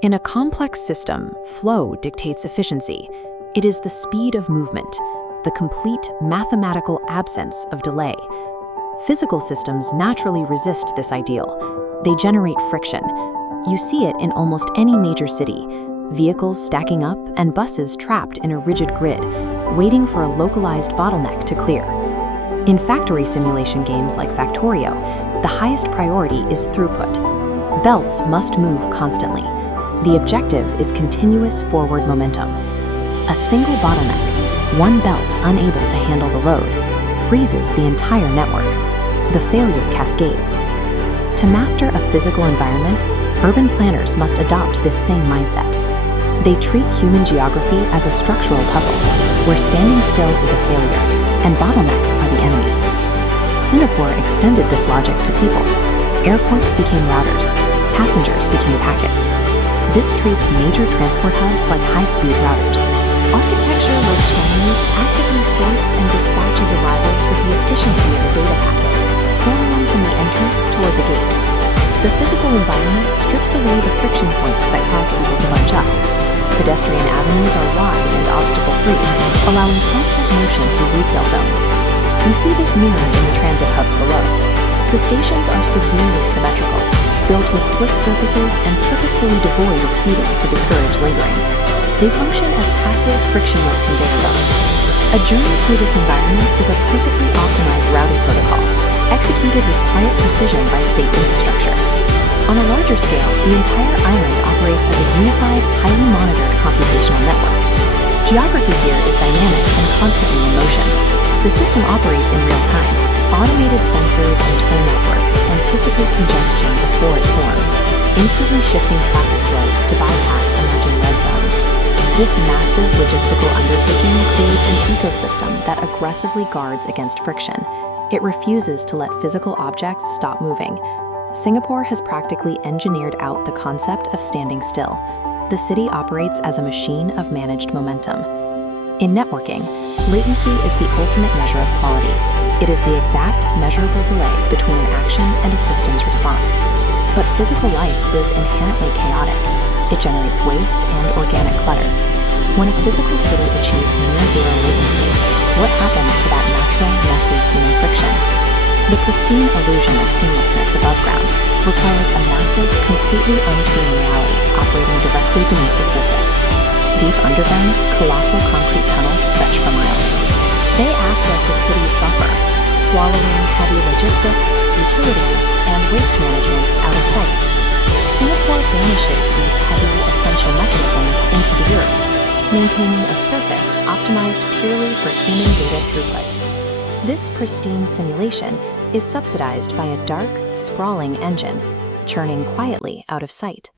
In a complex system, flow dictates efficiency. It is the speed of movement, the complete mathematical absence of delay. Physical systems naturally resist this ideal. They generate friction. You see it in almost any major city: vehicles stacking up and buses trapped in a rigid grid, waiting for a localized bottleneck to clear. In factory simulation games like Factorio, the highest priority is throughput. Belts must move constantly. The objective is continuous forward momentum. A single bottleneck, one belt unable to handle the load, freezes the entire network. The failure cascades. To master a physical environment, urban planners must adopt this same mindset. They treat human geography as a structural puzzle, where standing still is a failure, and bottlenecks are the enemy. Singapore extended this logic to people. Airports became routers, passengers became packets. This treats major transport hubs like high-speed routers. Architecture like Chinese actively sorts and dispatches arrivals with the efficiency of a data packet, pulling them from the entrance toward the gate. The physical environment strips away the friction points that cause people to bunch up. Pedestrian avenues are wide and obstacle-free, allowing constant motion through retail zones. You see this mirrored in the transit hubs below. The stations are severely symmetrical, built with slick surfaces and purposefully devoid of seating to discourage lingering. They function as passive, frictionless conveyor belts. A journey through this environment is a perfectly optimized routing protocol, executed with quiet precision by state infrastructure. On a larger scale, the entire island operates as a unified, highly monitored computational network. Geography here is dynamic and constantly in motion. The system operates in real time. Automated sensors and toll networks anticipate congestion before it forms, instantly shifting traffic flows to bypass emerging red zones. This massive logistical undertaking creates an ecosystem that aggressively guards against friction. It refuses to let physical objects stop moving. Singapore has practically engineered out the concept of standing still. The city operates as a machine of managed momentum. In networking, latency is the ultimate measure of quality. It is the exact, measurable delay between an action and a system's response. But physical life is inherently chaotic. It generates waste and organic clutter. When a physical city achieves near-zero latency, what happens to that natural, messy human friction? The pristine illusion of seamlessness above ground requires a massive, completely unseen reality operating directly beneath the surface. Deep underground, colossal concrete tunnels stretch for miles. They act as the city's buffer, swallowing heavy logistics, utilities, and waste management out of sight. Singapore banishes these heavy, essential mechanisms into the earth, maintaining a surface optimized purely for human data throughput. This pristine simulation is subsidized by a dark, sprawling engine, churning quietly out of sight.